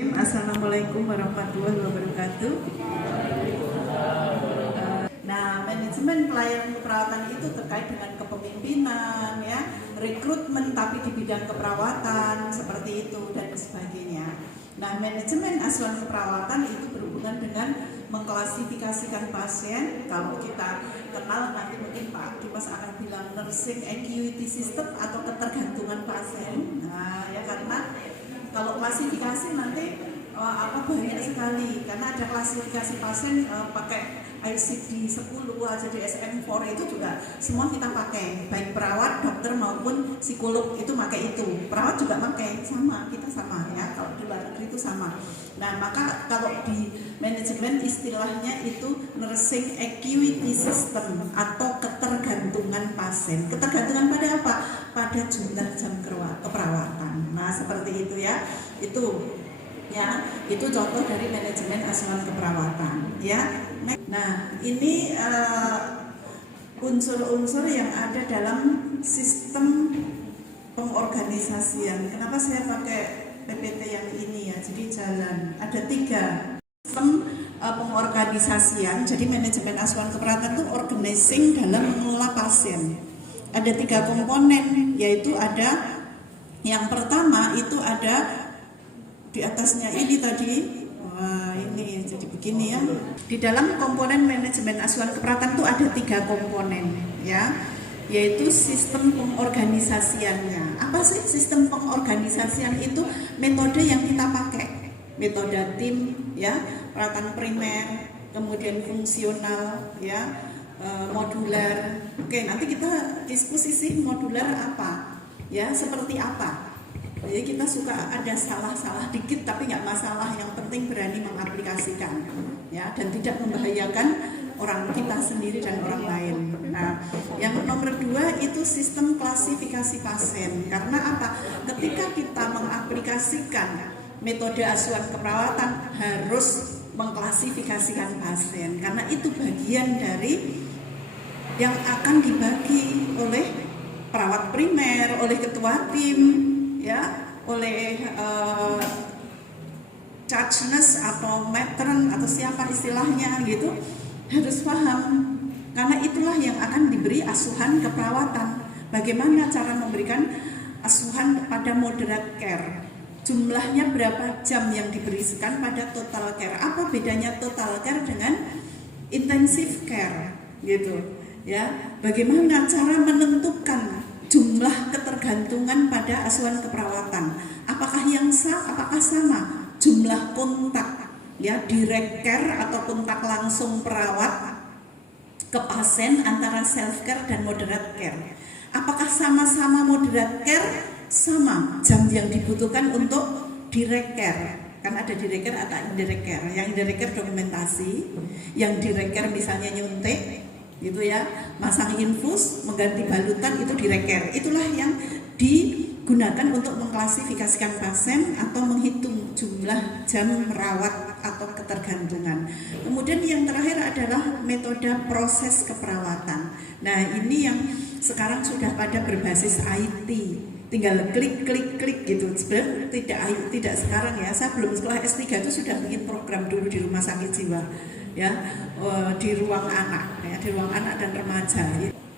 Assalamualaikum warahmatullahi wabarakatuh. Nah, manajemen pelayanan keperawatan itu terkait dengan kepemimpinan, ya, rekrutmen tapi di bidang keperawatan seperti itu dan sebagainya. Nah, manajemen asuhan keperawatan itu berhubungan dengan mengklasifikasikan pasien. Kalau kita kenal nanti mungkin Pak Dimas akan bilang nursing acuity system atau ketergantungan pasien. Nah, ya karena kalau klasifikasi nanti banyak sekali karena ada klasifikasi pasien pakai ICD 10, ICD-10 itu juga semua kita pakai, baik perawat, dokter maupun psikolog itu pakai itu. Perawat juga pakai, sama, kita sama ya, kalau di luar negeri itu sama. Nah, maka kalau di manajemen istilahnya itu nursing acuity system atau ketergantungan pasien. Ketergantungan pada apa? Pada jumlah jam keperawatan. Nah, seperti itu ya. Itu contoh dari manajemen asuhan keperawatan ya. Nah, ini unsur-unsur yang ada dalam sistem pengorganisasian. Kenapa saya pakai PPT yang ini ya? Jadi jalan ada 3 sistem pengorganisasian. Jadi manajemen asuhan keperawatan itu organizing dalam mengelola pasien. Ada 3 komponen, yaitu ada yang pertama itu ada di atasnya ini tadi. Wah, ini jadi begini ya. Di dalam komponen manajemen asuhan keperawatan itu ada 3 komponen ya, yaitu sistem pengorganisasiannya. Apa sih sistem pengorganisasian itu? Metode yang kita pakai, metode tim ya, perawatan primer, kemudian fungsional ya, modular. Oke, nanti kita diskusi sih modular apa ya, seperti apa. Jadi kita suka ada salah-salah dikit tapi nggak masalah, yang penting berani mengaplikasikan ya, dan tidak membahayakan orang kita sendiri dan orang lain. Nah, yang nomor 2 itu sistem klasifikasi pasien. Karena apa? Ketika kita mengaplikasikan metode asuhan keperawatan harus mengklasifikasikan pasien, karena itu bagian dari yang akan dibagi oleh perawat primer, oleh ketua tim ya, oleh charge nurse atau matron atau siapa istilahnya gitu, harus paham, karena itulah yang akan diberi asuhan keperawatan. Bagaimana cara memberikan asuhan pada moderate care, jumlahnya berapa jam yang diberikan pada total care, apa bedanya total care dengan intensive care gitu ya. Bagaimana cara menentukan jumlah ketergantungan pada asuhan keperawatan, apakah sama jumlah kontak ya, direct care atau kontak langsung perawat ke pasien antara self care dan moderate care. Apakah sama-sama moderate care, sama jam yang dibutuhkan untuk direct care? Kan ada direct care atau indirect care. Yang indirect care dokumentasi, yang direct care misalnya nyuntik gitu ya, masang infus, mengganti balutan, itu direct care. Itulah yang digunakan untuk mengklasifikasikan pasien atau menghitung jumlah jam merawat atau ketergantungan. Kemudian yang terakhir adalah metode proses keperawatan. Nah, ini yang sekarang sudah pada berbasis IT, tinggal klik gitu. Sebenarnya tidak sekarang ya, saya belum sekolah S3 itu sudah bikin program dulu di rumah sakit jiwa ya, di ruang anak ya, di ruang anak dan remaja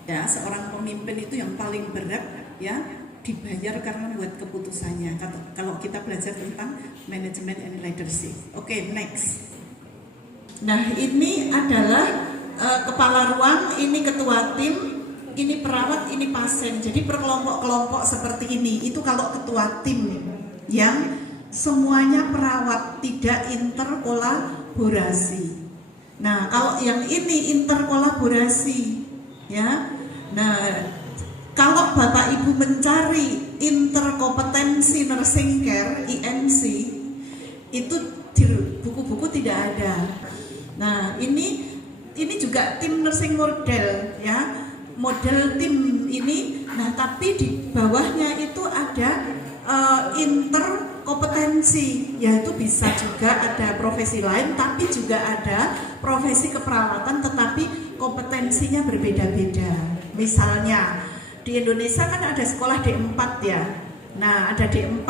ya. Seorang pemimpin itu yang paling berat ya, dibayar karena buat keputusannya kalau kita belajar tentang manajemen and leadership. Oke, next. Nah, ini adalah kepala ruang, ini ketua tim, ini perawat, ini pasien. Jadi berkelompok-kelompok seperti ini. Itu kalau ketua tim yang semuanya perawat, tidak interkolaborasi. Nah, kalau yang ini interkolaborasi ya. Nah, kalau Bapak Ibu mencari interkompetensi nursing care (INC) itu di buku-buku tidak ada. Nah, ini juga tim nursing model ya. Model tim ini, nah tapi di bawahnya itu ada interkompetensi, yaitu bisa juga ada profesi lain, tapi juga ada profesi keperawatan, tetapi kompetensinya berbeda-beda. Misalnya di Indonesia kan ada sekolah D4 ya. Nah, ada D4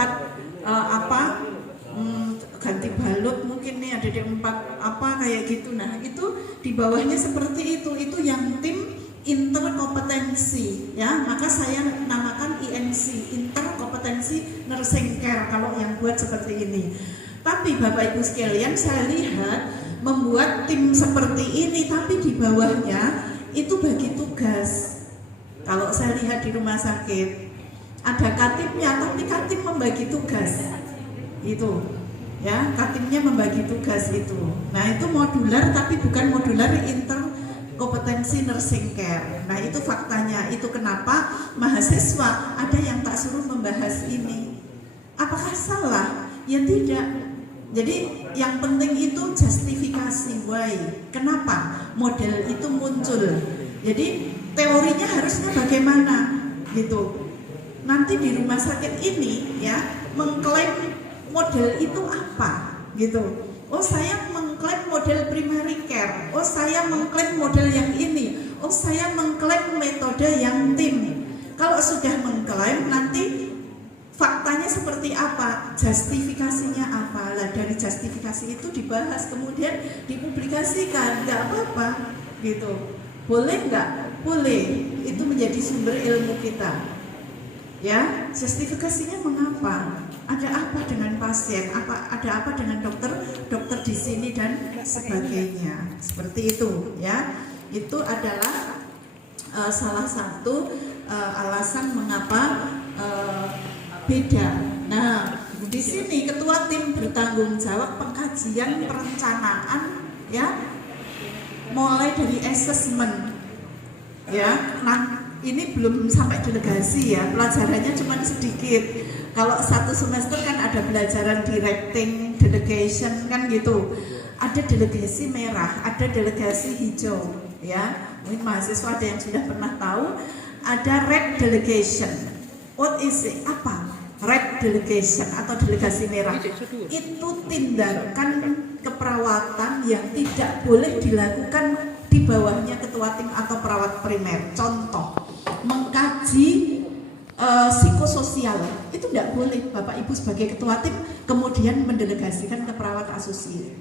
ganti balut mungkin nih ada D4 apa kayak gitu. Nah itu di bawahnya seperti itu yang tim interkompetensi ya, maka saya namakan INC, interkompetensi nursing care kalau yang buat seperti ini. Tapi Bapak Ibu sekalian, saya lihat membuat tim seperti ini tapi di bawahnya itu bagi tugas. Kalau saya lihat di rumah sakit ada katipnya, tapi katip membagi tugas itu ya, katipnya membagi tugas itu. Nah itu modular tapi bukan modular interkompetensi nursing care. Nah itu faktanya. Itu kenapa mahasiswa ada yang tak suruh membahas ini. Apakah salah? Ya tidak. Jadi yang penting itu justifikasi why, kenapa model itu muncul. Jadi teorinya harusnya bagaimana gitu. Nanti di rumah sakit ini ya mengklaim model itu apa gitu. Oh saya mengklaim model primary care. Oh saya mengklaim model yang ini. Oh saya mengklaim metode yang tim. Kalau sudah mengklaim nanti faktanya seperti apa, justifikasinya apa. Lah dari justifikasi itu dibahas kemudian dipublikasikan, nggak apa-apa gitu. Boleh nggak? Boleh. Itu menjadi sumber ilmu kita. Ya, justifikasinya mengapa? Ada apa dengan pasien? Ada apa dengan dokter di sini dan sebagainya. Seperti itu, ya. Itu adalah salah satu alasan mengapa beda. Nah, di sini ketua tim bertanggung jawab pengkajian perencanaan, ya, mulai dari assessment, ya. Nah, ini belum sampai delegasi ya, pelajarannya cuma sedikit. Kalau satu semester kan ada pelajaran directing, delegation kan gitu. Ada delegasi merah, ada delegasi hijau, ya. Mungkin mahasiswa ada yang sudah pernah tahu. Ada red delegation. What is it? Apa? Red delegation atau delegasi merah. Itu tindakan keperawatan yang tidak boleh dilakukan di bawahnya ketua tim atau perawat primer. Contoh, mengkaji psikososial itu tidak boleh Bapak Ibu sebagai ketua tim kemudian mendelegasikan ke perawat asosiat,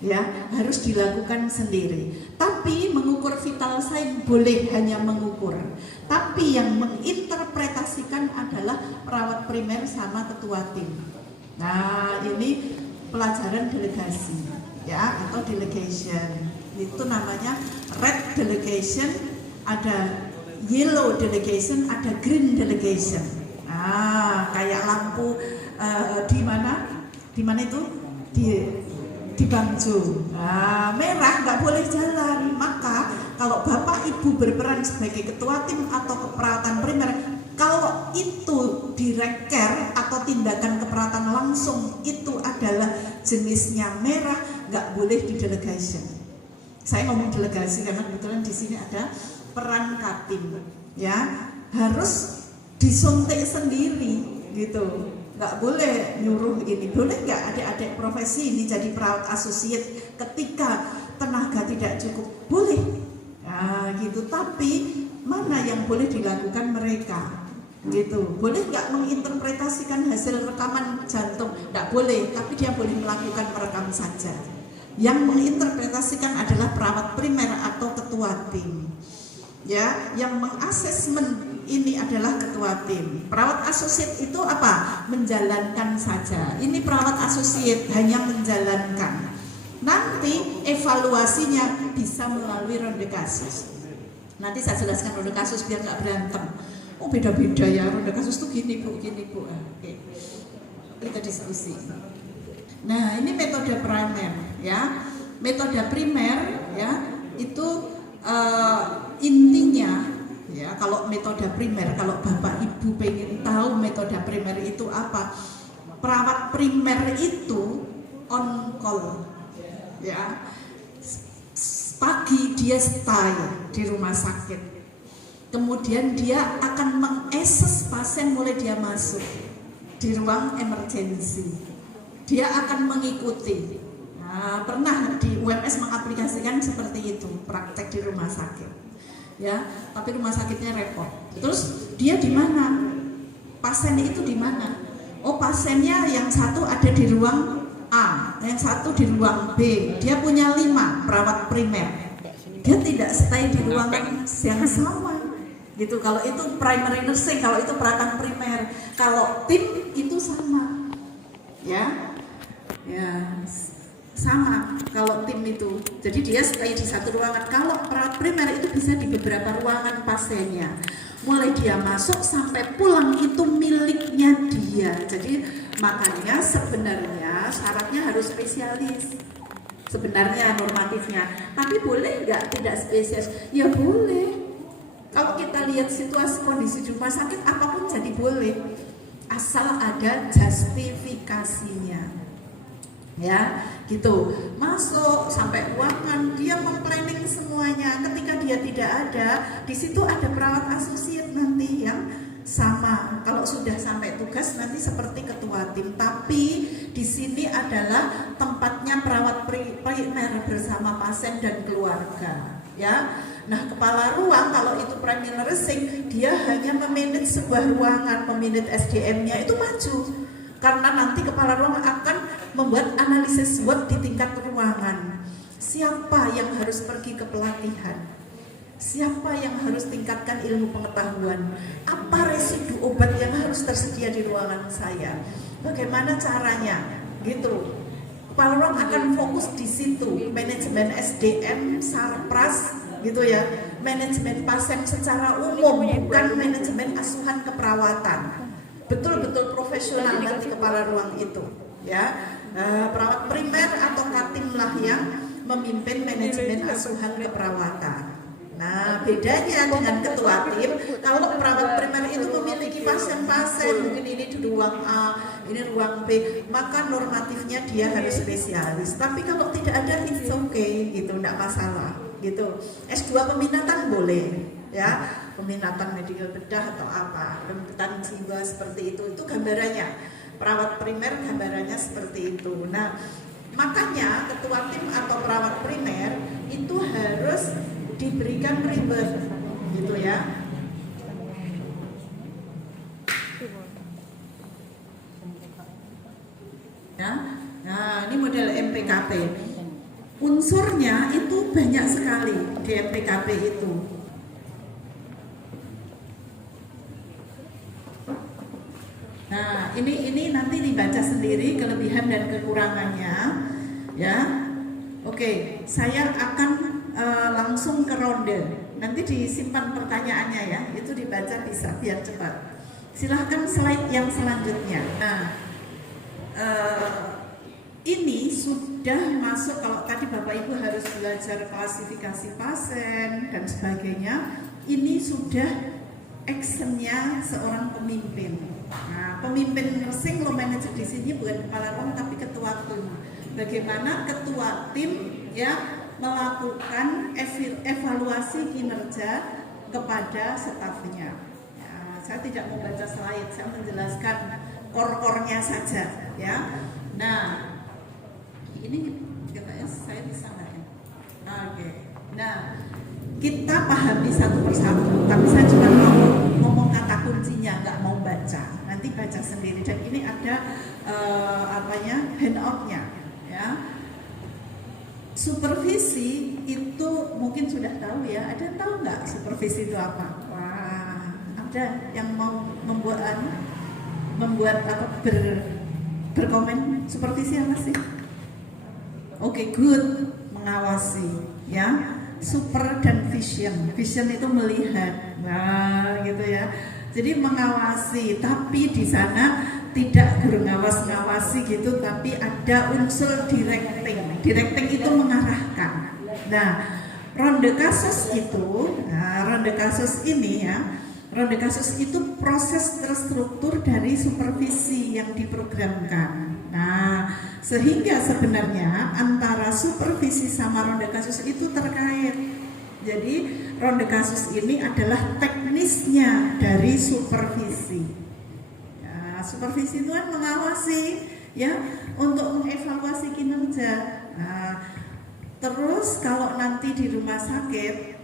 ya, harus dilakukan sendiri. Tapi mengukur vital sign boleh, hanya mengukur, tapi yang menginterpretasikan adalah perawat primer sama ketua tim. Nah ini pelajaran delegasi, ya, atau delegation. Itu namanya red delegation, ada yellow delegation, ada green delegation. Nah, kayak lampu di mana itu di Bangjo. Nah, merah nggak boleh jalan. Maka kalau Bapak Ibu berperan sebagai ketua tim atau keperawatan primer, kalau itu direker atau tindakan keperawatan langsung itu adalah jenisnya merah, nggak boleh di delegation. Saya ngomong delegasi karena kebetulan di sini ada peran katim, ya, harus disuntik sendiri gitu, nggak boleh nyuruh ini. Boleh nggak adik-adik profesi ini jadi perawat asosiat ketika tenaga tidak cukup? Boleh, nah gitu. Tapi mana yang boleh dilakukan mereka gitu? Boleh nggak menginterpretasikan hasil rekaman jantung? Nggak boleh, tapi dia boleh melakukan merekam saja. Yang menginterpretasikan adalah perawat primer atau ketua tim, ya. Yang mengasesmen ini adalah ketua tim. Perawat asosiat itu apa? Menjalankan saja. Ini perawat asosiat hanya menjalankan. Nanti evaluasinya bisa melalui ronde kasus. Nanti saya jelaskan ronde kasus biar nggak berantem. Oh beda-beda ya, ronde kasus tuh gini bu, gini bu. Oke, kita diskusi. Nah ini metode primer, ya. Metode primer, ya, itu intinya, ya, kalau metode primer, kalau Bapak Ibu pengen tahu metode primer itu apa, perawat primer itu on call, ya, pagi dia stay di rumah sakit, kemudian dia akan mengakses pasien mulai dia masuk di ruang emergensi, dia akan mengikuti. Nah, pernah di UMS mengaplikasikan seperti itu, praktek di rumah sakit, ya, tapi rumah sakitnya repot. Terus dia di mana? Pasiennya itu di mana? Oh, pasiennya yang satu ada di ruang A, yang satu di ruang B, dia punya 5 perawat primer. Dia tidak stay di ruangan yang sama gitu. Kalau itu primary nursing, kalau itu perawatan primer, kalau tim itu sama, ya sama. Kalau tim itu, jadi dia stay di satu ruangan. Kalau perawat primer itu bisa di beberapa ruangan pasiennya. Mulai dia masuk sampai pulang itu miliknya dia. Jadi makanya sebenarnya syaratnya harus spesialis. Sebenarnya normatifnya, tapi boleh nggak tidak spesialis? Ya boleh. Kalau kita lihat situasi kondisi di rumah sakit, apapun jadi boleh, asal ada justifikasinya. Ya, gitu. Masuk sampai ruangan, dia memplanning semuanya. Ketika dia tidak ada, di situ ada perawat asosiat nanti yang sama. Kalau sudah sampai tugas nanti seperti ketua tim, tapi di sini adalah tempatnya perawat primer bersama pasien dan keluarga, ya. Nah, kepala ruang kalau itu primary nursing, dia hanya memanage sebuah ruangan, memanage SDM-nya itu maju. Karena nanti kepala ruang akan membuat analisis SWOT di tingkat ruangan. Siapa yang harus pergi ke pelatihan? Siapa yang harus tingkatkan ilmu pengetahuan? Apa residu obat yang harus tersedia di ruangan saya? Bagaimana caranya? Gitu. Kepala ruang akan fokus di situ. Manajemen SDM, sarpras, gitu ya. Manajemen pasien secara umum, bukan manajemen asuhan keperawatan. Betul-betul profesional nanti kepala ruang itu, ya. Perawat primer atau katim lah yang memimpin manajemen asuhan keperawatan. Nah, bedanya dengan ketua tim, kalau perawat primer itu memiliki pasien-pasien, mungkin ini di ruang A, ini ruang B, maka normatifnya dia harus spesialis. Tapi kalau tidak ada, it's okay, gitu, tidak masalah, gitu. S2 peminatan boleh, ya, peminatan medical bedah atau apa, peminatan jiwa seperti itu gambarannya. Perawat primer gambarannya seperti itu. Nah, makanya ketua tim atau perawat primer itu harus diberikan ribet, gitu ya. Ya, nah ini model MPKP. Unsurnya itu banyak sekali di MPKP itu. Nah, ini nanti dibaca sendiri kelebihan dan kekurangannya, ya. Oke, saya akan langsung ke ronde. Nanti disimpan pertanyaannya ya, itu dibaca bisa biar cepat. Silahkan slide yang selanjutnya. Nah, ini sudah masuk, kalau tadi Bapak Ibu harus belajar klasifikasi pasien dan sebagainya. Ini sudah actionnya seorang pemimpin. Nah, pemimpin nursing low manager di sini bukan kepala ruang tapi ketua tim. Bagaimana ketua tim ya melakukan evaluasi kinerja kepada stafnya. Ya, saya tidak mau baca slide, saya menjelaskan core-core-nya saja ya. Nah, ini katanya saya bisa nggak ya? Oke. Nah, kita pahami satu persatu, tapi saya cuma mau ngomong kata kuncinya, nggak mau baca. Nanti baca sendiri. Dan ini ada handout-nya, ya. Supervisi itu mungkin sudah tahu ya. Ada yang tahu nggak supervisi itu apa? Wah, ada yang mau membuat berkomen supervisi apa sih? Oke, good, mengawasi, ya. Super dan vision itu melihat, nah gitu ya. Jadi mengawasi, tapi di sana tidak guru ngawasi gitu, tapi ada unsur directing. Directing itu mengarahkan. Nah, ronde kasus itu, ronde kasus ini ya, ronde kasus itu proses terstruktur dari supervisi yang diprogramkan. Nah, sehingga sebenarnya antara supervisi sama ronde kasus itu terkait. Jadi ronde kasus ini adalah teknisnya dari supervisi. Ya, supervisi itu kan mengawasi ya untuk mengevaluasi kinerja. Nah, terus kalau nanti di rumah sakit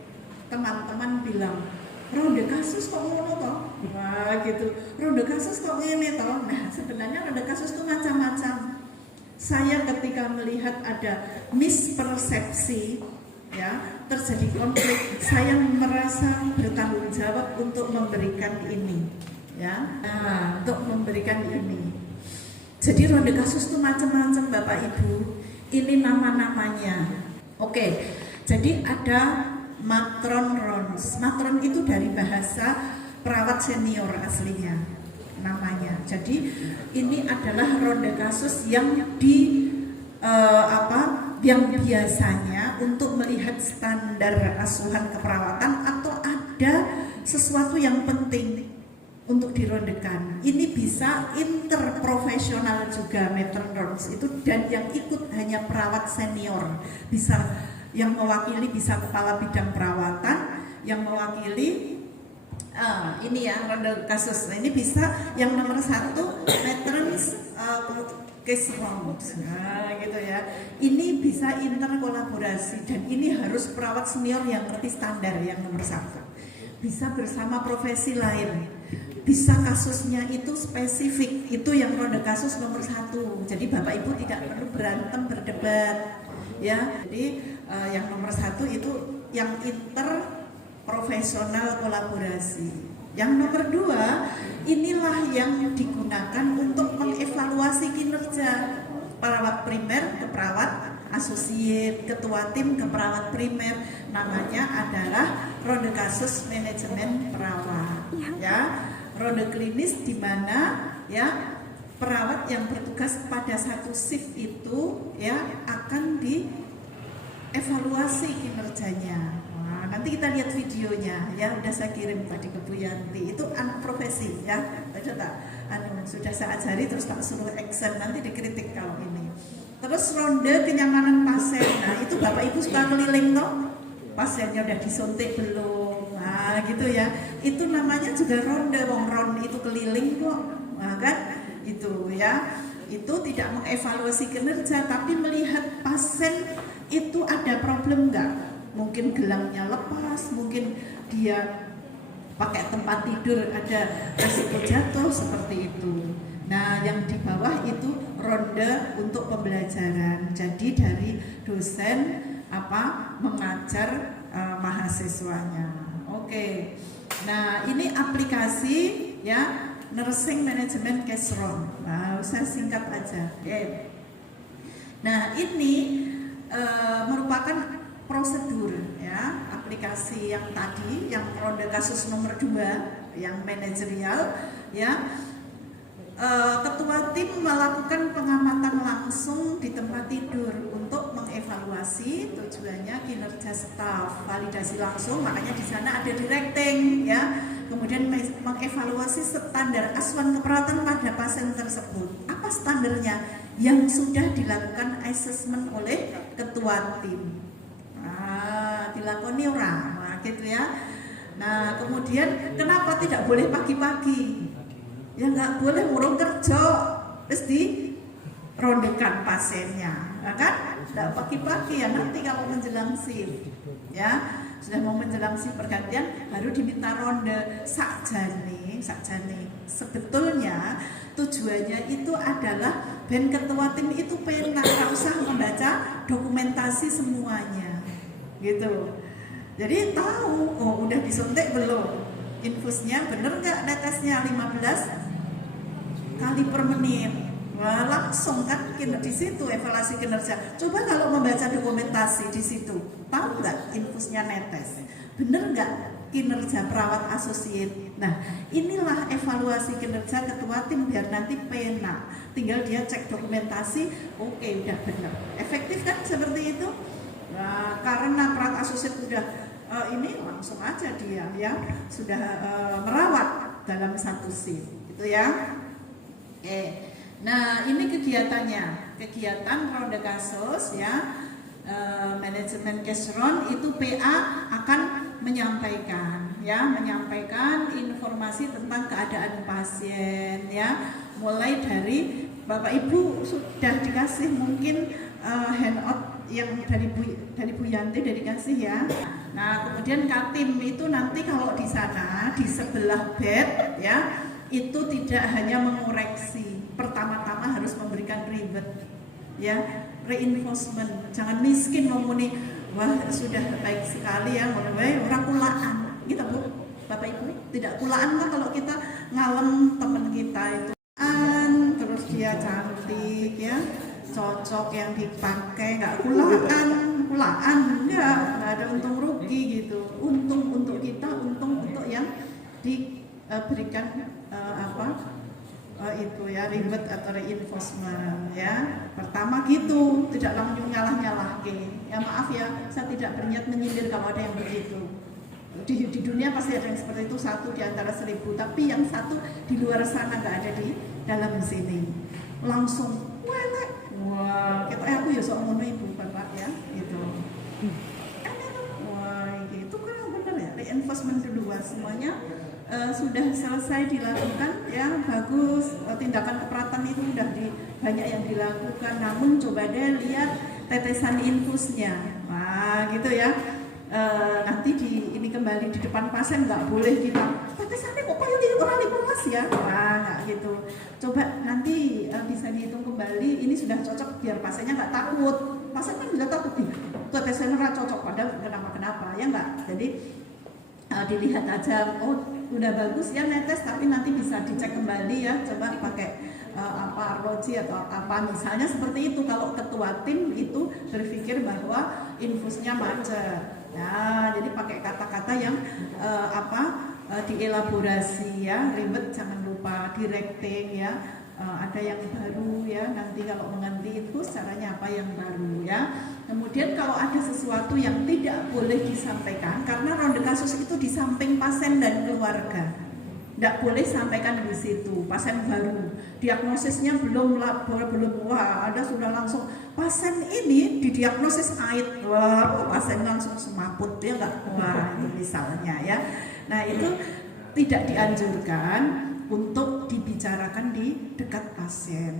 teman-teman bilang ronde kasus kok ngono toh? Wah gitu. Ronde kasus kok ini toh? Nah, sebenarnya ronde kasus itu macam-macam. Saya ketika melihat ada mispersepsi, ya, terjadi konflik, saya merasa bertanggung jawab untuk memberikan ini, ya, untuk memberikan ini. Jadi ronde kasus itu macam-macam Bapak Ibu. Ini nama-namanya. Oke, jadi ada matron rons. Matron itu dari bahasa perawat senior aslinya namanya. Jadi ini adalah ronde kasus yang yang biasanya untuk melihat standar asuhan keperawatan atau ada sesuatu yang penting untuk dirondekan. Ini bisa interprofesional juga matron rons itu, dan yang ikut hanya perawat senior. Bisa yang mewakili bisa kepala bidang perawatan, yang mewakili ini ya ronde kasus. Nah, ini bisa yang nomor 1 matrons case rounds, gitu ya. Ini bisa interkolaborasi, dan ini harus perawat senior yang ngerti standar yang nomor 1. Bisa bersama profesi lain, bisa kasusnya itu spesifik, itu yang ronde kasus nomor 1. Jadi Bapak Ibu tidak perlu berantem berdebat, ya. Jadi yang nomor 1 itu yang interprofesional kolaborasi. Yang nomor 2, inilah yang digunakan untuk mengevaluasi kinerja perawat primer ke perawat asosiat, ketua tim ke perawat primer. Namanya adalah ronde kasus manajemen perawat, ya. Ronde klinis di mana ya perawat yang bertugas pada satu shift itu ya akan dievaluasi kinerjanya. Nanti kita lihat videonya ya, udah saya kirim tadi ke Bu Yanti. Itu anak profesi ya, sudah saya ajari terus tak suruh action, nanti dikritik kalau ini. Terus ronde kenyamanan pasien. Nah itu Bapak Ibu suka keliling toh, pasiennya udah disuntik belum, nah gitu ya. Itu namanya juga ronde, ron itu keliling kok, nah, kan itu ya. Itu tidak mengevaluasi kinerja, tapi melihat pasien itu ada problem enggak. Mungkin gelangnya lepas, mungkin dia pakai tempat tidur ada resiko jatuh, seperti itu. Nah yang di bawah itu ronde untuk pembelajaran. Jadi dari dosen mengajar mahasiswanya. Oke. Nah ini aplikasi ya nursing management case round. Nah saya singkat aja. Oke. Nah ini merupakan prosedur ya, aplikasi yang tadi yang ronde kasus nomor 2 yang manajerial ya. Ketua tim melakukan pengamatan langsung di tempat tidur untuk mengevaluasi tujuannya kinerja staf, validasi langsung, makanya di sana ada directing ya. Kemudian mengevaluasi standar asuhan keperawatan pada pasien tersebut. Apa standarnya yang sudah dilakukan assessment oleh ketua tim? Dilakoni orang, nah, gitu ya. Nah kemudian kenapa tidak boleh pagi-pagi? Ya nggak boleh urung kerja, terus dirondekan pasiennya, nah, kan? Tidak pagi-pagi ya, nanti kalau menjelang shift, ya sudah mau menjelang shift pergantian baru diminta ronde. Sakjane sebetulnya tujuannya itu adalah ben ketua tim itu pengen nggak usah membaca dokumentasi semuanya. Gitu. Jadi tahu, oh udah disuntik belum? Infusnya bener nggak netesnya 15 kali per menit? Wah, langsung kan di situ evaluasi kinerja. Coba kalau membaca dokumentasi di situ, tahu nggak infusnya netes? Bener nggak kinerja perawat asosiat? Nah, inilah evaluasi kinerja ketua tim biar nanti pena. Tinggal dia cek dokumentasi, oke, udah bener. Efektif kan seperti itu? Nah, karena perawat asosiat sudah ini langsung aja dia ya sudah merawat dalam satu shift gitu ya. Oke. Nah ini kegiatannya, kegiatan ronde kasus ya, manajemen case round itu PA akan menyampaikan informasi tentang keadaan pasien ya, mulai dari Bapak Ibu sudah dikasih mungkin handout yang dari Bu Yanti udah dikasih ya. Nah kemudian Katim itu nanti kalau di sana di sebelah bed ya itu tidak hanya mengoreksi, pertama-tama harus memberikan ribet ya, reinforcement. Jangan miskin ngomongin, wah sudah baik sekali ya, orang kulaan, gitu Bu, Bapak Ibu. Tidak kulaan lah kalau kita ngalem teman kita itu, terus dia cantik ya, cocok yang dipakai, nggak kulaan, nggak ada untung rugi gitu. Untung untuk kita, untung untuk yang diberikan itu ya, reward atau reinforcement ya. Pertama gitu, tidak langsung nyalah ya, maaf ya, saya tidak berniat menyindir kalau ada yang begitu. Di dunia pasti ada yang seperti itu, satu di antara 1000, tapi yang satu di luar sana, nggak ada di dalam sini. Langsung wah, kita aku ya sok ngono Ibu Bapak ya, gitu. Wah, gitu kan benar ya. Reinforcement kedua semuanya sudah selesai dilakukan ya, bagus. Tindakan keperatan itu sudah banyak yang dilakukan, namun coba deh lihat tetesan infusnya. Wah, gitu ya. Nanti ini kembali di depan pasien nggak boleh kita tetesannya kok kayak orang 15 ya, wah nggak gitu. Coba nanti bisa dihitung kembali, ini sudah cocok biar pasiennya nggak takut. Pasien kan bisa takut nih, tetesannya nggak cocok padahal kenapa ya nggak. Jadi dilihat aja, oh udah bagus ya netes, tapi nanti bisa dicek kembali ya, coba pakai arloji atau apa misalnya seperti itu. Kalau ketua tim itu berpikir bahwa infusnya macet. Nah, jadi pakai kata-kata yang dielaborasi ya, ribet jangan lupa, directing ya, ada yang baru ya, nanti kalau mengganti infus caranya apa yang baru ya. Kemudian kalau ada sesuatu yang tidak boleh disampaikan, karena ronde kasus itu di samping pasien dan keluarga, tidak boleh sampaikan di situ. Pasien baru, diagnosisnya belum, wah ada sudah langsung pasien ini didiagnosis AIDS, wah pasien langsung semaput ya nggak, wah itu misalnya ya. Nah itu tidak dianjurkan untuk dibicarakan di dekat pasien